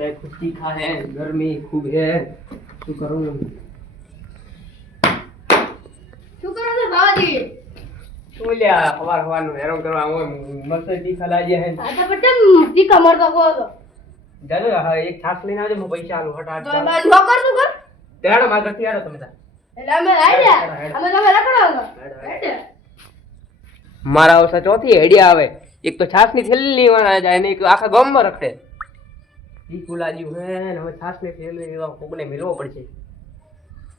कुछ तीखा है, गर्मी खूब है, શું કરું? શું કરો છો બાવાજી? શું લ્યા હવારનું હેરાન કરવા હોય મસ્ત તીખા લાગ્યા હે. આ તો બટન તીખા મરતા કહો છો. ચાલો હા એક છાસ લઈને આવજો, હું પૈસા આલું હટાટ. તો બા નોકર શું કર? તેડો માગર થી આડો તમે તાર. એટલે અમે આયા અમે તમે રખડાવો હેડે. મારા ઓસા ચોથી હેડિયા આવે, એક તો છાસ ની થેલી લેવાના જાય ને એક આખા ગામમાં રખડે. તીખું લાગ્યું હે ને હવે છાસ ની થેલી લેવા કોકને મેળવો પડશે.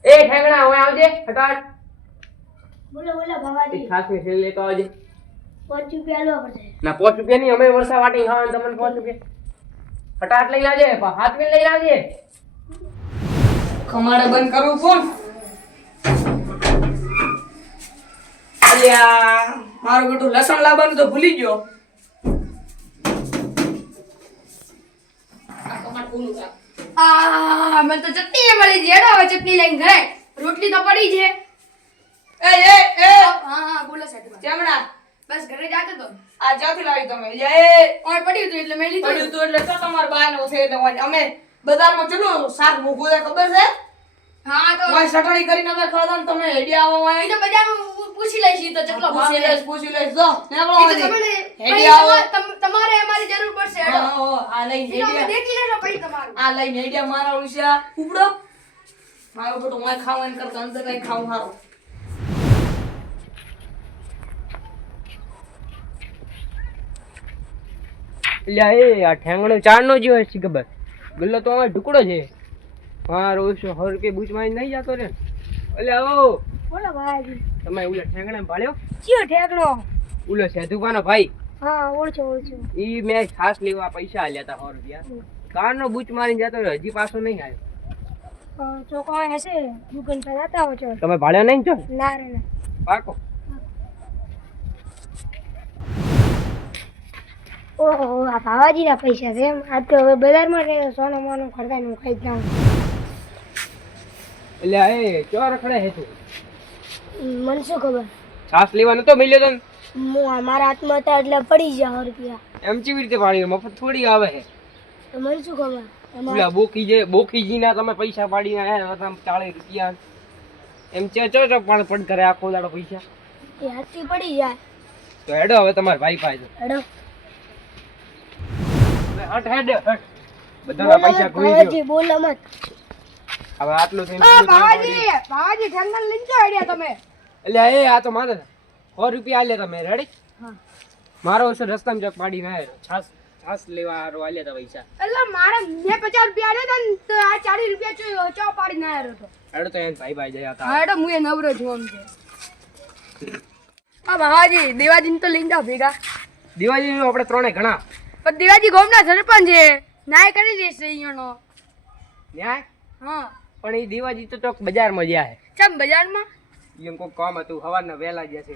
એ ઠેંગણા હવે આવજે હટાટ. બોલો બોલો એક બાવાજી. છાસ ની થેલી લેતો આવજે. 5 રૂપિયા લો પડશે. ના 5 રૂપિયા ની અમે વર્ષા વાટી ખાવાનું, તમને 5 રૂપિયા હટાટ લઈ લાવજે, હાથ મે લઈ લાવજે. ખમાડે બંધ કરવું કોણ? અલ્યા મારું બેટું લસણ લાવવાનું તો ભૂલી ગયો. મને તો ચટણી મળી છે. હેડો હવે ચટણી લઈને ઘરે. રોટલી તો પડી છે. એ એ એ હા બોલો સાહેબ. જમણા બસ ઘરે જાતો તો. આ જ્યાંથી લાવી તમે? એ ઓય પડ્યું હતું એટલે મેં લીધું. પડ્યું તું એટલે તો તમાર બાનો છે એટલે અમે બજારમાં ચલો શાક મૂકવું છે ખબર છે? હા તો ઓય સટણી કરીને અમે ખાધા ને તમે હેડી આવો એ તો બજારમાં પૂછી લઈશ ઈ તો કેટલો ભાવ છે. પૂછી લઈશ જો નેકળો ઈ તો હજી. તમને હેડી આવો. તમારે અમારી જરૂર પડશે. હેડો. આ લઈને ઈ તો અમે હેડિયા દેખી લેજો પછી તમારું. આ લઈને હેડિયા મારા ઉડ્યા ઉપડો. મારો બેટો મોય ખાવાનું કરતા અંદર કઈ ખાવું હારું. લ્યા એ આ ઠેંગણો ચારનો જ હોય છે ખબર. ગલ્લો તો અમારે ઢુકડો છે. મારો ઓછો 100 રૂપિયા બૂચ માં નહીં જતો રે. એટલે આવો બોલો ભાઈ. તમે ઓલા ઠેંગણા ભાળ્યો? ચિયો ઠેકડો. ઓલો સેધુપાનો ભાઈ, હા ઓળખો. ઈ મેં છાસ લેવા પૈસા આલ્યા હતા 100 રૂપિયા. કારનો બૂચ મારીને જતો રહ્યો, હજી પાછો નહીં આવ્યો. ચોકો હશે દુકાન પર આતા હો છો. તમે ભાળ્યો નહીં છો? ના રે ના. પાકો. ઓહો આ ભાવાજી ના પૈસા છે એમ. આ તો હવે બજારમાં કે સોનો મોનો ખરતા નું ખાઈ જ જાઉં. એટલે એ ચો રખડે હે તું? મને શું ખબર. છાસ લેવા નતો મળ્યો તને? મારા હાથમાં હતા એટલે પડી ગયા 100 રૂપિયા. એમ કેવી રીતે પાડી? મફત થોડી આવે છે. તો મને શું ખબર. ઓલા બોકીજી ના તમે પૈસા પાડીને આયા હતા 40 રૂપિયા. એમ ચો પણ પડ કરે આખો દાડો પૈસા. એ હાથથી પડી જાય. તો હેડો હવે તમારા ભાઈ પાસે. હેડો. હટ હેડ હટ. બધા પૈસા ખોઈ ગયો. બોલો મત. હવે આટલું થઈને ભાવાજી ઠંડન લઈ જાઓ આઈડિયા તમે. એટલે એ આ તો મારે 100 રૂપિયા આલ્યા તમે રેડી? હા. મારો ઓછો રસ્તામાં જક પાડીને આવ્યો. છાસ લેવા હારો આલ્યા હતા પૈસા. એટલે મારે 50 રૂપિયા આલ્યા હતા ને તો આ 40 રૂપિયા ચો પાડીને આવ્યો હતો. હેડો તો એને ભાઈ જયા હતા. હા હેડો હું એ નવરો છું આમ છે. હા ભાવાજી દેવાજી તો લઈ જાઓ ભેગા. દિવાળી આપણે ત્રણે ઘણા પણ દેવાજી ગામના સરપંચ છે. ન્યાય કરી દેશે અહીંયાનો. ન્યાય? હા. પણ એ દિવાળી તો ચોક બજારમાં ગયા છે. ચમ બજારમાં? એમ કોઈ કામ હતું, સવારના વહેલા ગયા છે.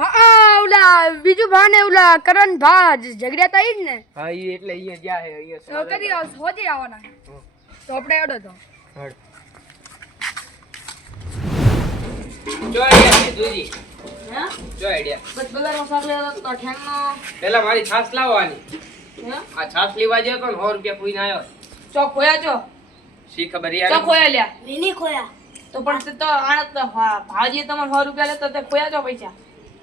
હા ઓલા બીજું ભાને ઓલા કરણ ભા ઝઘડ્યા તા ઈ જ ને. હા ઈ એટલે અહીંયા ગયા છે. અહીંયા તો કદી હોજે આવવાના. તો આપણે હેડો તો. હડ. જો આઈડિયા છે જોજી. હે? જો આઈડિયા. બસ બજારમાં શાક લેવા તો ઠેંગનો. પહેલા મારી છાસ લાવવાની. હે? આ છાસ લેવા ગયો તો ને 100 રૂપિયા કોઈને આવ્યો. ચોક ખોયા છો? શી ખબર ચોક યાર. ખોયા લ્યા. મેની ખોયા. તો પણ તે તો આણત તો ભાજી તમારે 100 રૂપિયા લેતો તે ખોયા છો પૈસા?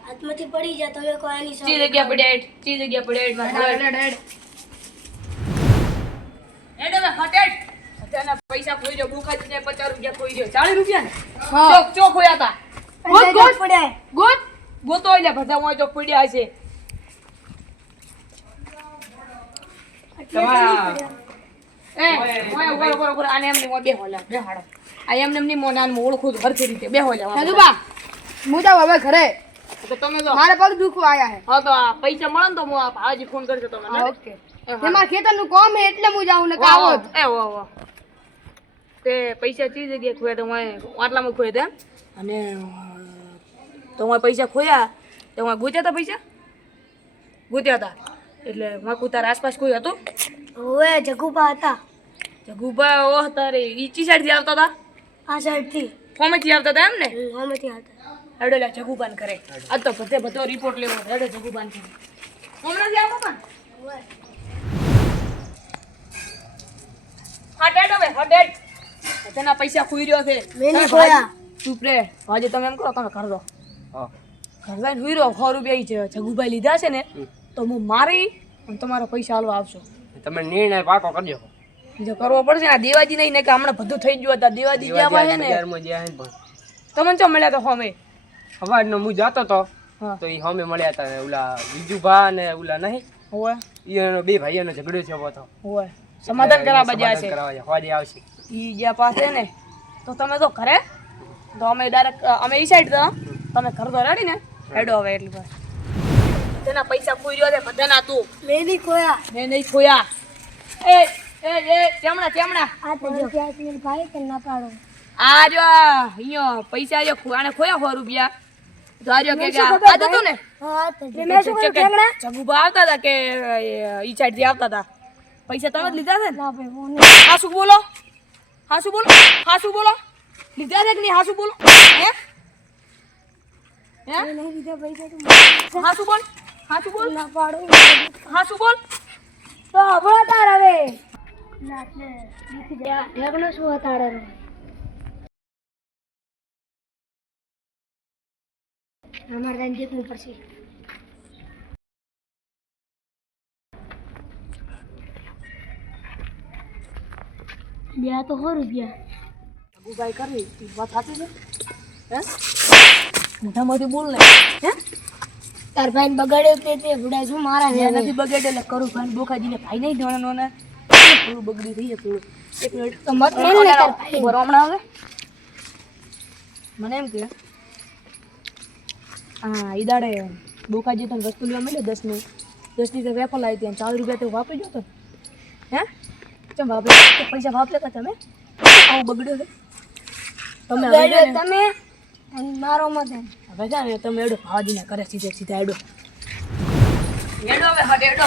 હાથમાંથી પડી જાય તમે કોઈ એની ચી જગ્યા પડ્યા હેઠ? ચી જગ્યા પડ્યા હેઠ? હેડ હવે હટેડ. અત્યારના પૈસા ખોઈ ગયો. ભૂખા જઈને 50 રૂપિયા ખોઈ ગયો. 40 રૂપિયા ને? ચોક ચોક ખોયા હતા. ગોત ગોત પડ્યા. ગોત ગોતો એટલે બધા મોય ચોક પડ્યા હશે. તમારા મોય ઉપર આને એમને મોય બેહો લે બેહાડો. આ એમને એમની મોનાન ઓળખું છું હરખી રીતે બેહો લે. સાધુબા હું જાઉં હવે ઘરે. તો તમે જો મારે પગ દુખવા આયા હે. હા તો આ પૈસા મળે ને તો હું આ ભાજી ફોન કરજો તમને. ઓકે. તેમાં ખેતરનું કામ હે એટલે હું જાઉં ને કાવો. એ વાહ તે પૈસા ચી જગ્યાએ ખોયા તો હું આટલામાં ખોયા હતા અને તો હું પૈસા ખોયા તો હું ગોત્યા હતા પૈસા ગોત્યા હતા એટલે હું તારા આસપાસ કોઈ હતું? ઓએ જગુબા હતા. જગુભા ઓહ તારે ઈચી સાઈડથી આવતા હતા? આ સાઈડથી. ફોમેથી આવતા હતા એમ ને? હમેથી હતા. હેડો લે જગુબાન કરે આ તો બધો રિપોર્ટ લેવો હેડો જગુબાન કરે હમણાંથી આવતો પણ હા ડેડ હવે હા ડેડ તેના પૈસા ખોઈ રહ્યો છે મેં નહીં ખોયા. ચૂપ રે આજે તમે એમ કરો તમે ઘર દો હા ઘર જઈને હુઈ રહ્યો 100 રૂપિયા ઈ જગુભાઈ લીધા છે ને તો હું મારી અને તમારા પૈસા હાલવા આવશો તમે નિર્ણય પાકો કરજો બીજો કરવો પડશે આ દેવાજી નહીં ને કે હમણાં બધું થઈ ગયું હતા દેવાજી જ્યાં પાસે ને બજારમાં જ્યાં હે પણ તમને ચો મળ્યા તો હોમે સવારનો હું જાતો તો હા તો ઈ સામે મળ્યા હતા ને ઓલા બીજુભા ને ઓલા નહીં હોય ઈ બે ભાઈઓનો ઝઘડો થયો હતો હોય સમાધાન કરાવવા જ્યાં છે કરાવવા હોજે આવશે ઈ જ્યાં પાસે ને તો તમે તો ઘરે તો અમે ડાયરેક્ટ અમે ઈ સાઈડ તો તમે ઘર તો રેડી ને હેડો હવે એટલી પાસે તેના પૈસા ખોઈ રહ્યો છે બધાના તું મેં નહીં ખોયા. મેં નહીં ખોયા એ ચમડા ચમડા આ તો જો ક્યાંક મેં ભાઈ કે ના પાડો. આ જો અહીંયા પૈસા જો આને ખોયા 100 રૂપિયા તો આ જો કે આ તો ને હા તો જો. મેં શું કર્યું ઠેકડા? જગુબા આવતા હતા કે ઈ સાઈડ થી આવતા હતા પૈસા તમે જ લીધા છે ને ના ભાઈ ફોન નહીં. હા શું બોલો હા શું બોલો લીધા છે કે નહીં હા શું બોલો હે હે મેં નહીં લીધા પૈસા તો હા શું બોલ ના પાડો. હા શું બોલ તો હબળો તાર હવે. ના એટલે દીધી જા. લગ્ન શું હતા રે? અમારે ત્યાં દેખવું પડશે. લ્યા તો 100 રૂપિયા. જગુભાઈ કરવી ઈ વાત સાચી છે હે મોઢામાંથી બોલ ને હે તાર ભાઈ બગાડ્યો તે ભૂડા શું મારા મેં છે નથી બગડે એટલે કરું ભાઈ બોખાજીને ભાઈ નહીં ધોવાનો ને થોડું બગડી થઈ જાય થોડું એક મિનિટ તો મત મેલ ને તાર ભાઈ. બરો હમણાં આવે મને એમ કે હા ઈ દાડે બોખાજી તને વસ્તુ લેવા મળ્યો 10 ની 10 ની તો વેફર લાવી ત્યાં 40 રૂપિયા તો વાપરી ગયો તો હે ચમ વાપરે પૈસા વાપરે તા તમે આવું બગડ્યો છે તમે હવે છે ને- તમે અને મારો મત એમ. હવે છે ને તમે એડો ભાજીને કરે સીધે સીધા એડો એડો હવે હટ એડો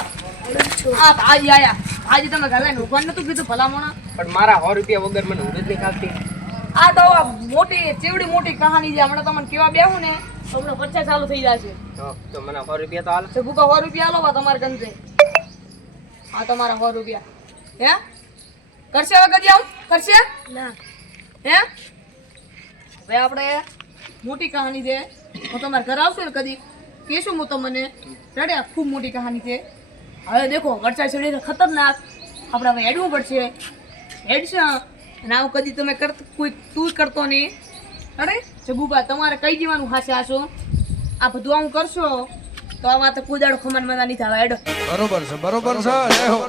આ ભાજી આયા ભાજી તમે ઘરે નુકસાન નતું કીધું ભલામણા પણ મારા 100 રૂપિયા વગર મને ઊંઘ જ નહીં ખાતી આ તો આ મોટી ચેવડી મોટી કહાની છે હમણાં તમને કેવા બેહું ને તો હમણાં પચાસ ચાલુ થઈ જશે તો મને 100 રૂપિયા તો હાલ તો ભૂકા 100 રૂપિયા આલો તમારે ગંજે આ તમારા 100 રૂપિયા હે કરશે હવે કદી આવું કરશે ના હે હવે આપણે મોટી કહાની છે હું તમારે ઘર આવશો ને કદી કહેશું હું તમને રડે ખૂબ મોટી કહાની છે હવે દેખો વરસાદ ચડી તો ખતરનાક આપણે હવે હેડવું પડશે હેડશે અને આવું કદી તમે કોઈ તું કરતો નહીં અરે જગુબા તમારે કઈ દેવાનું હાશે હાશો આ બધું આવું કરશો તો આ વાત કોઈ દાડો ખમણ મજા નહીં થાય હેડો બરોબર છે જય હો